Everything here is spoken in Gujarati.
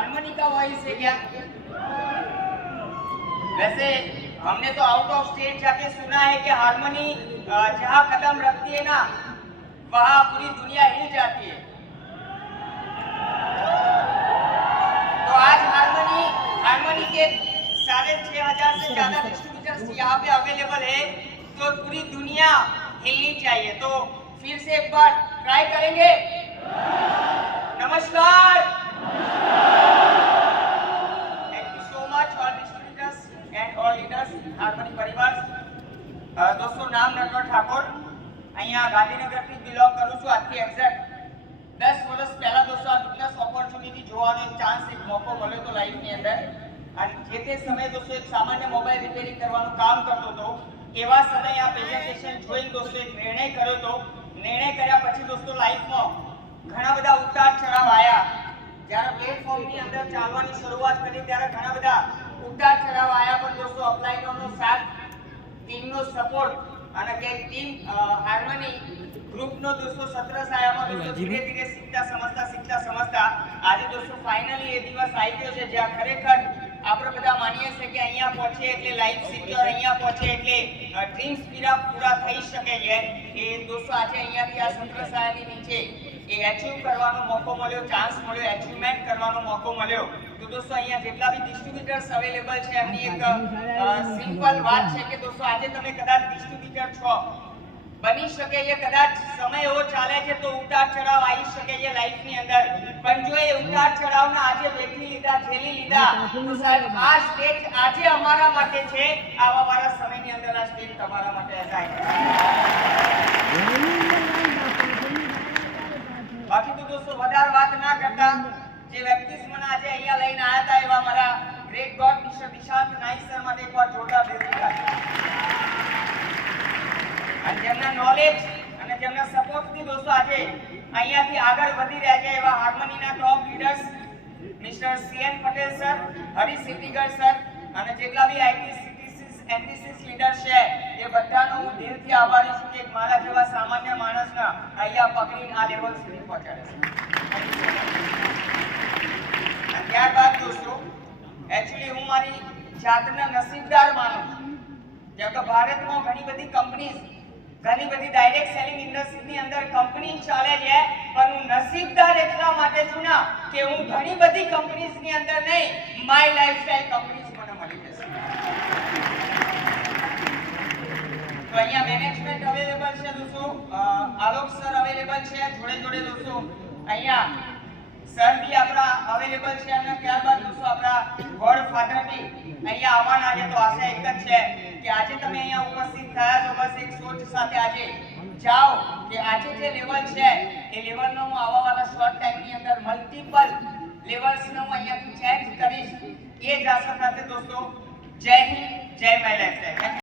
हारमोनी का वॉइस है क्या? वैसे हमने तो आउट ऑफ स्टेट जाके सुना है कि हारमोनी जहाँ कदम रखती है ना वहाँ पूरी दुनिया हिल जाती है। तो आज हारमोनी के 6,500 से ज्यादा डिस्ट्रीब्यूटर्स यहाँ पे अवेलेबल है, तो पूरी दुनिया हिलनी चाहिए। तो फिर से एक बार ट्राई करेंगे। नमस्कार, thank you so much all distributors and all leaders harmony परिवार। दोस्तों, नाम नटवर ठाकुर, અહીંયા ગાંધીનગરથી બિલોંગ કરું છું। આજથી એક્ઝેક્ટ 10 વર્ષ પહેલા દોસ્તો આ બિઝનેસ ઓપોર્ચ્યુનિટી જોવાનો એક ચાન્સ, એક મોકો મળ્યો તો લાઈફની અંદર। અને જે તે સમયે દોસ્તો એક સામાન્ય મોબાઈલ રિપેરિંગ કરવાનું કામ કરતો હતો। એવા સમયે આ પ્રેઝન્ટેશન જોઈને દોસ્તો એક નિર્ણય કર્યો હતો। નિર્ણય કર્યા પછી દોસ્તો લાઈફમાં ઘણા બધા ઉતાર ચઢાવ આવ્યા। જ્યારે પ્લેટફોર્મની અંદર ચાલવાની શરૂઆત કરી ત્યારે ઘણા બધા ઉતાર ચઢાવ આવ્યા, પણ દોસ્તો અપલાઈનોનો સાથ, ટીમનો સપોર્ટ અને કે ટીમ હાર્મની ગ્રુપનો દોસ્તો સત્રસ આયામાં દોસ્તો ધીરે ધીરે શીખતા સમજતા આજે દોસ્તો ફાઇનલી એ દિવસ આવી ગયો છે જ્યાં ખરેખર આપણે બધા માનીએ છીએ કે અહીંયા પહોંચે એટલે લાઈફ સિક્યોર, અહીંયા પહોંચે એટલે ડ્રીમ્સ પૂરા થઈ શકે છે। એ દોસ્તો આજે અહીંયાથી આ સત્રસ આયાની નીચે એ એચીવ કરવાનો મોકો મળ્યો, ચાન્સ મળ્યો, એચીવમેન્ટ કરવાનો મોકો મળ્યો। તો દોસ્તો અહીંયા જેટલા બી ડિસ્ટ્રીબ્યુટર્સ અવેલેબલ છે એમની એક સિમ્પલ વાત છે કે દોસ્તો આજે તમે કદાચ ડિસ્ટ્રીબ્યુટર છો, બની શકે છે કદાચ સમય એવો ચાલે છે તો ઉતાર ચઢાવ આવી શકે છે લાઈફની અંદર, પણ જો એ ઉતાર ચઢાવના આજે વેઠી લીધા, ઝેલી લીધા, તો સાહેબ આ સ્ટેજ આજે અમારા માટે છે, આવા વાળા સમયની અંદર આ સ્ટેજ તમારા માટે થાય। બાકી તો દોસ્તો વધારે વાત ના કરતા જે વ્યક્તિસ મને આજે અહીંયા લઈને આવ્યા હતા એવા મારા great God mister Dishant Naik sir માટે એકવાર જોરદાર તાળી પાડો। અને જેમના નોલેજ અને જેમના સપોર્ટથી દોસ્તો આજે અહીંયાથી આગળ વધી રહ્યા છે એવા હાર્મનીના top leaders mister CN Patel sir, Harish સિટીગર સર અને જેટલા બી એનટીસીસ લીડર છે એ બધાનો હું દિલથી આભારી છું કે મારા જેવા સામાન્ય માણસના અહીંયા પકડીને આ લેવલ સુધી પહોંચાડે છે। ત્યારબાદ દોસ્તો એકચ્યુઅલી હું મારી જાતને નસીબદાર માનું છું, જેમ કે ભારતમાં ઘણી બધી કંપનીઝ, ઘણી બધી ડાયરેક્ટ સેલિંગ ઇન્ડસ્ટ્રીની અંદર કંપની ચાલે છે, પણ હું નસીબદાર એટલા માટે છું ના કે હું ઘણી બધી કંપનીઝની અંદર નહીં, માય લાઈફસ્ટાઈલ કંપનીઝ મને મળી જશે। તો અહીંયા મેનેજમેન્ટ અવેલેબલ છે દોસ્તો, આલોક સર અવેલેબલ છે, જોડે દોસ્તો અહીંયા સર બી આપણા અવેલેબલ છે અને ત્યારબાદ દોસ્તો આપણા ગોડ ફાધર બી અહીંયા આવવાના છે। તો આશા એક જ છે કે આજે તમે અહીંયા ઉપસ્થિત થયા છો, બસ એક સોચ સાથે આજે જાઓ કે આજે જે લેવલ છે એ લેવલનો હું આવવાવાળા શોર્ટ ટાઈમની અંદર મલ્ટિપલ લેવલ્સનો હું અહીંયાથી ચેન્જ કરીશ। એ જ આશા સાથે દોસ્તો જય હિન્દ, જય માય લાઈફસ્ટાઈલ।